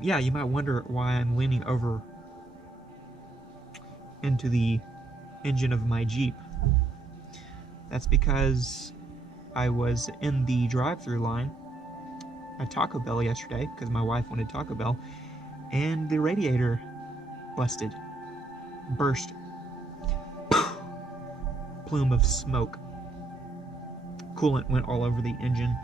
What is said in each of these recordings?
Yeah, you might wonder why I'm leaning over into the engine of my Jeep. That's because I was in the drive-thru line at Taco Bell yesterday because my wife wanted Taco Bell, and the radiator burst. Plume of smoke. Coolant went all over the engine.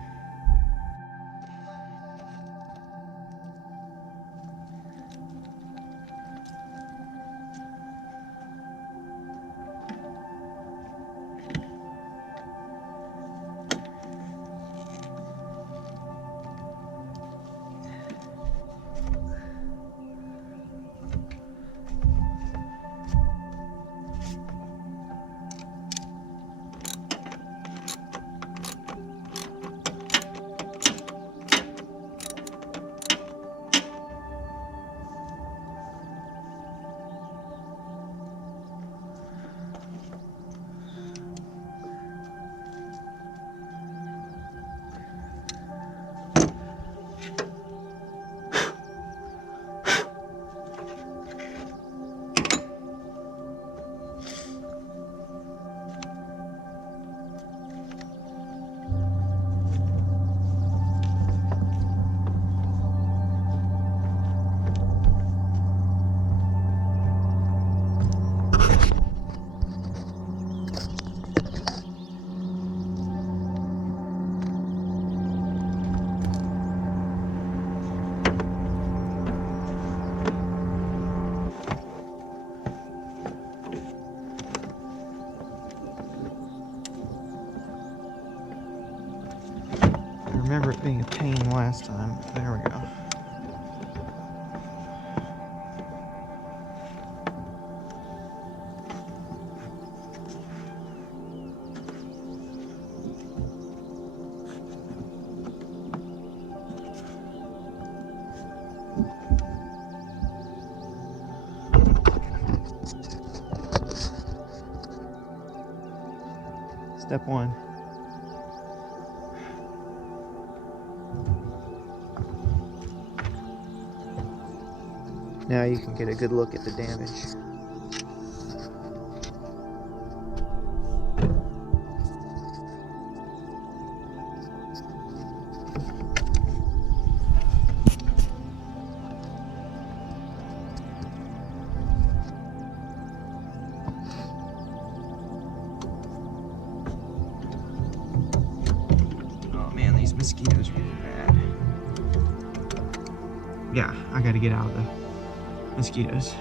I remember it being a pain last time. There we go. Step one. Now you can get a good look at the damage. Oh man, these mosquitoes are getting bad. Yeah, I gotta get out of the mosquitoes.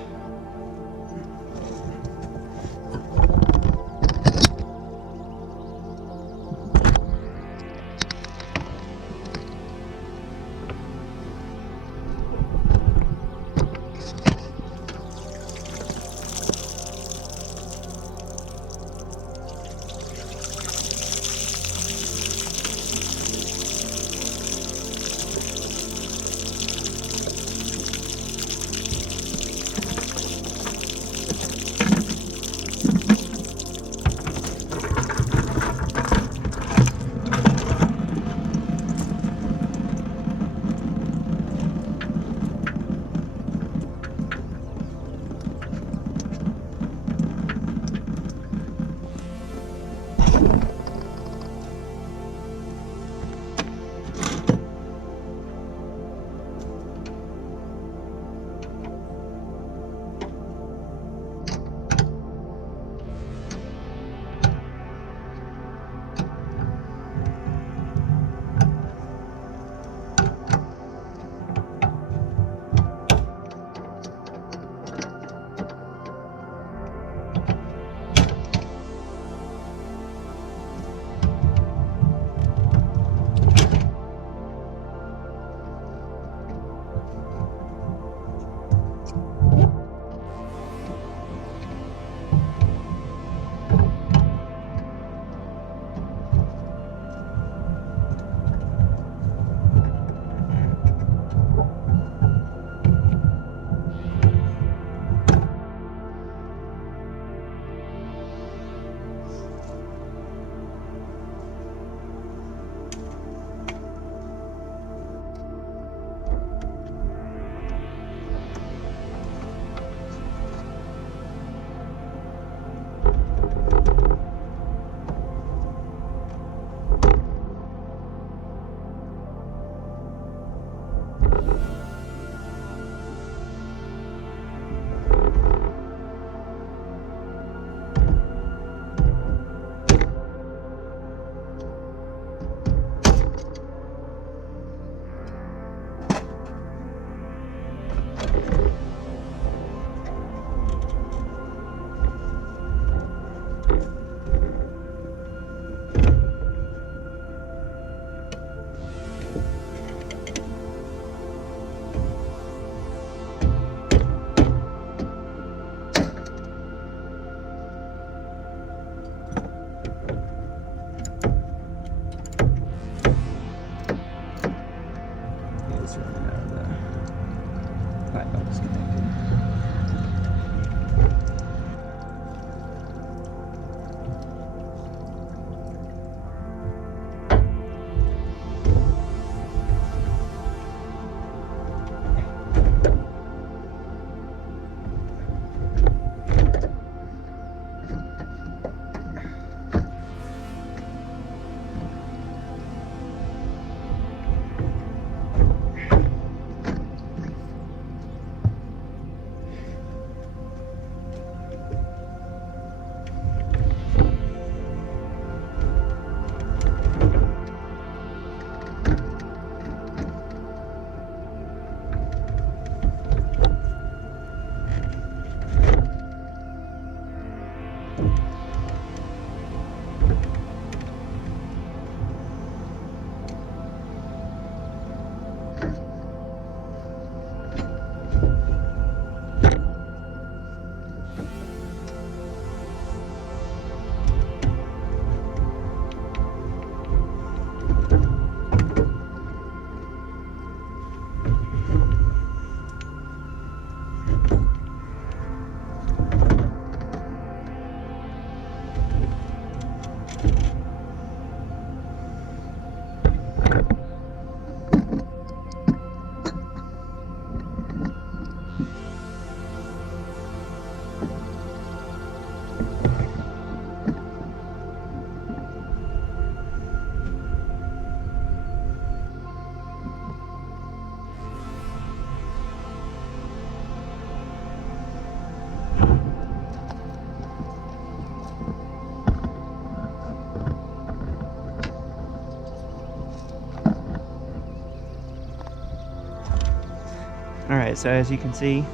Alright, so as you can see,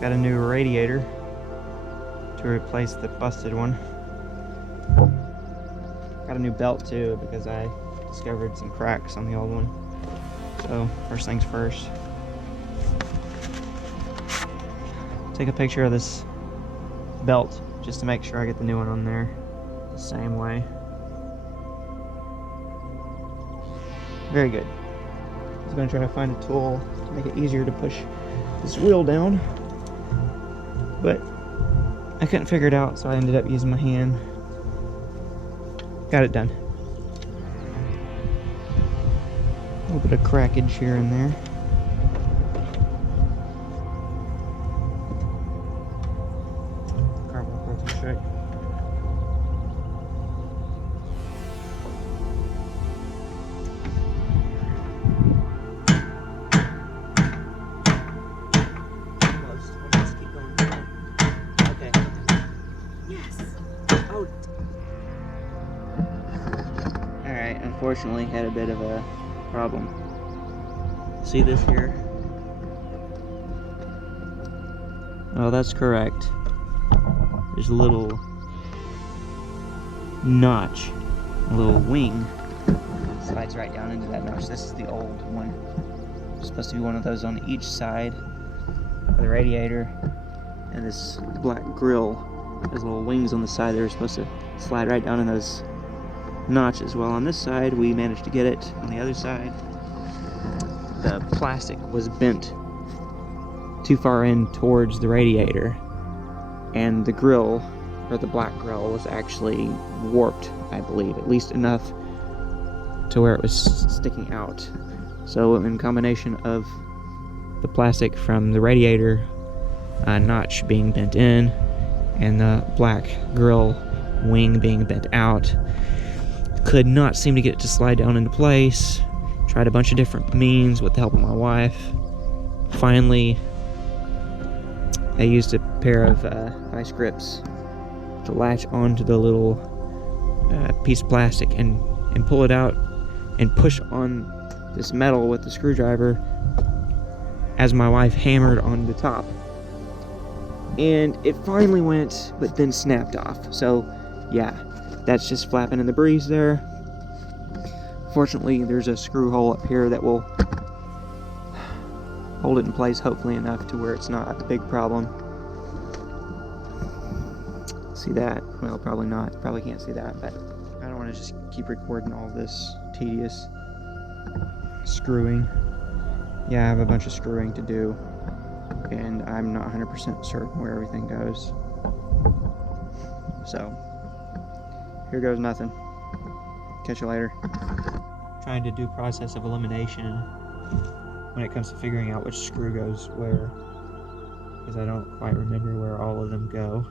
got a new radiator to replace the busted one. Got a new belt too because I discovered some cracks on the old one. So first things first, take a picture of this belt just to make sure I get the new one on there the same way. Very good. I'm going to try to find a tool to make it easier to push this wheel down, but I couldn't figure it out, so I ended up using my hand. Got it done. A little bit of crackage here and there. Carbon protein straight. Unfortunately had a bit of a problem. See this here? Oh, that's correct. There's a little notch, a little wing. Slides right down into that notch. This is the old one. There's supposed to be one of those on each side of the radiator. And this black grill has little wings on the side that are supposed to slide right down in those notches. Well, on this side we managed to get it. On the other side, the plastic was bent too far in towards the radiator, and the grill, or the black grill, was actually warped, I believe, at least enough to where it was sticking out. So in combination of the plastic from the radiator notch being bent in and the black grill wing being bent out, could not seem to get it to slide down into place. Tried a bunch of different means with the help of my wife. Finally, I used a pair of vice grips to latch onto the little piece of plastic and pull it out and push on this metal with the screwdriver as my wife hammered on the top. And it finally went, but then snapped off. So yeah, that's just flapping in the breeze there. Fortunately, there's a screw hole up here that will hold it in place, hopefully enough to where it's not a big problem. See that? Well, probably not. Probably can't see that, but I don't want to just keep recording all this tedious screwing. Yeah, I have a bunch of screwing to do, and I'm not 100% certain where everything goes. So, here goes nothing. Catch you later. Trying to do process of elimination when it comes to figuring out which screw goes where, because I don't quite remember where all of them go.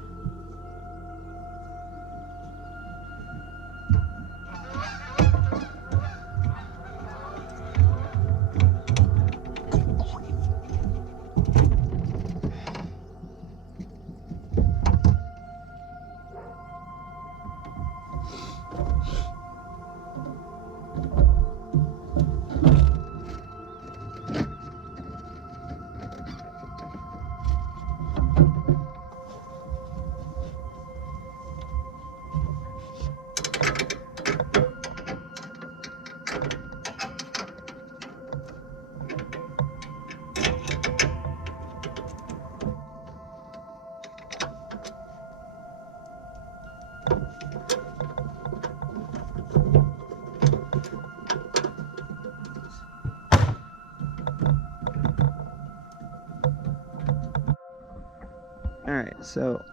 So,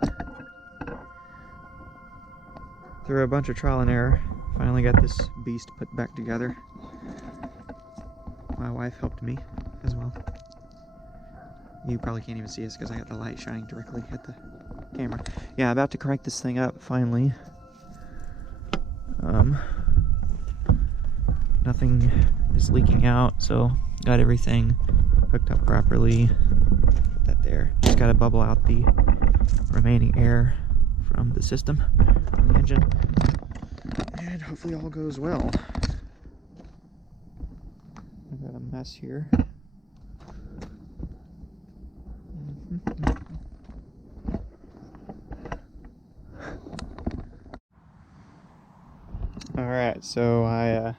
through a bunch of trial and error, finally got this beast put back together. My wife helped me as well. You probably can't even see us because I got the light shining directly at the camera. Yeah, about to crank this thing up finally. Nothing is leaking out, so got everything hooked up properly. Put that there. Just gotta bubble out the remaining air from the system, the engine, and hopefully all goes well. I've got a mess here. Alright, so I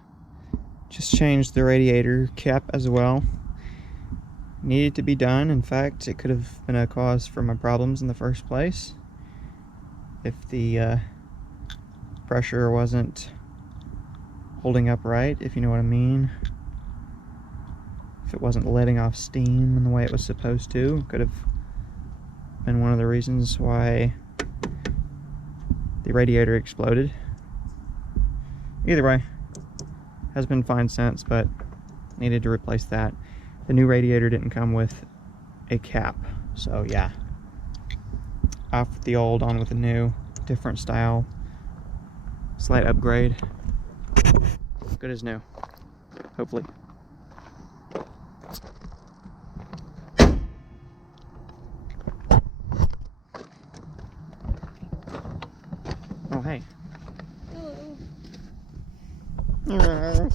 just changed the radiator cap as well. Needed to be done. In fact, it could have been a cause for my problems in the first place if the pressure wasn't holding up right, if you know what I mean. If it wasn't letting off steam in the way it was supposed to, could have been one of the reasons why the radiator exploded. Either way, has been fine since, but needed to replace that. The new radiator didn't come with a cap, so yeah. Off with the old, on with the new, different style, slight upgrade. Good as new, hopefully. Oh, hey. Hello.